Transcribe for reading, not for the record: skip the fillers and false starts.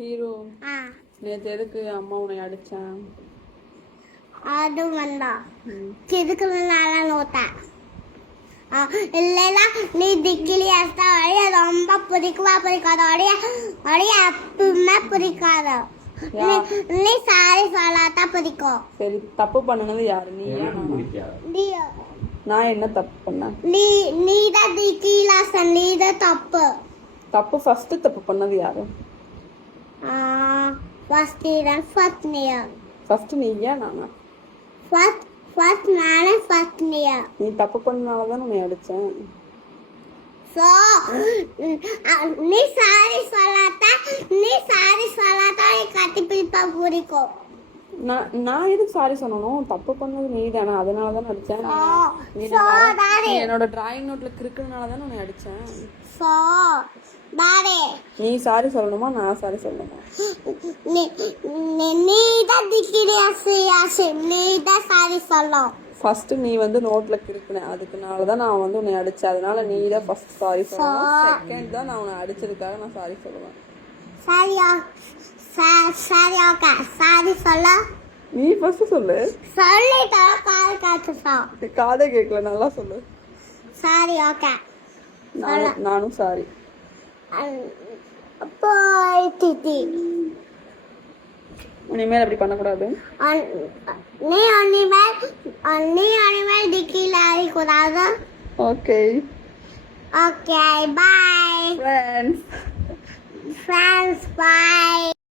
Hero நேற்று எதுக்கு அம்மா உன்னை அடிச்சான்? அது வேண்டாம் கிதுக்குனால நோட்டேன் இல்லைன்னா நீ திக்கிலி அஸ்தா அடைய ரொம்ப பிடிக்குவா பிடிக்காது அடைய அடைய எப்பவுமே பிடிக்காது நீ சாரி சொல்லாட்டா பிடிக்கும். சரி, தப்பு பண்ணனது யாரு? நீ நான் என்ன தப்பு பண்ணேன்? நீ தான் திக்கிலா நீ தான் தப்பு ஃபர்ஸ்ட் தப்பு பண்ணது யாரு? ஃபர்ஸ்ட் நீயா நானா? ஃபர்ஸ்ட் நானே ஃபர்ஸ்ட் நீயா. நீ தப்பு பண்ணனால தான் உன்னை அடிச்சேன். நீ சாரி சொல்லாட்டா நீ கட்டி பிடிப்பா பிடிக்கும். நான் எதுக்கு சாரி சொல்லணும்? தப்பு பண்ணது நீ தானே, அதனால தான் அடிச்சேன். நீ என்னோட டிராயிங் நோட்ல கிறுக்குனால தான் உன்னை அடிச்சேன். நீ சாரி சொல்லணுமா நான் சாரி சொல்லணுமா? நீ தான் நீ தான் சாரி சொல்லணும். ஃபர்ஸ்ட் நீ வந்து நோட்ல கிறுக்குன, அதுக்குனால தான் நான் வந்து உன்னை அடிச்சேன். அதனால நீ தான் ஃபர்ஸ்ட் சாரி சொல்லணும். செகண்ட் தான் நான் உன்னை அடிச்சதுக்காக நான் சாரி சொல்லுவேன். சரி ஓகே சாரி சொல்ல. நீ ஃபர்ஸ்ட் சொல்லு. சொல்லிட்டா காது காதே கேட்கல, நல்லா சொல்லு. Sorry okay. நானும் சாரி. இனிமேல் அப்படி பண்ணக்கூடாது. நீ அனிமேல் டிக்கில ஆகக்கூடாது. Okay okay bye friends bye.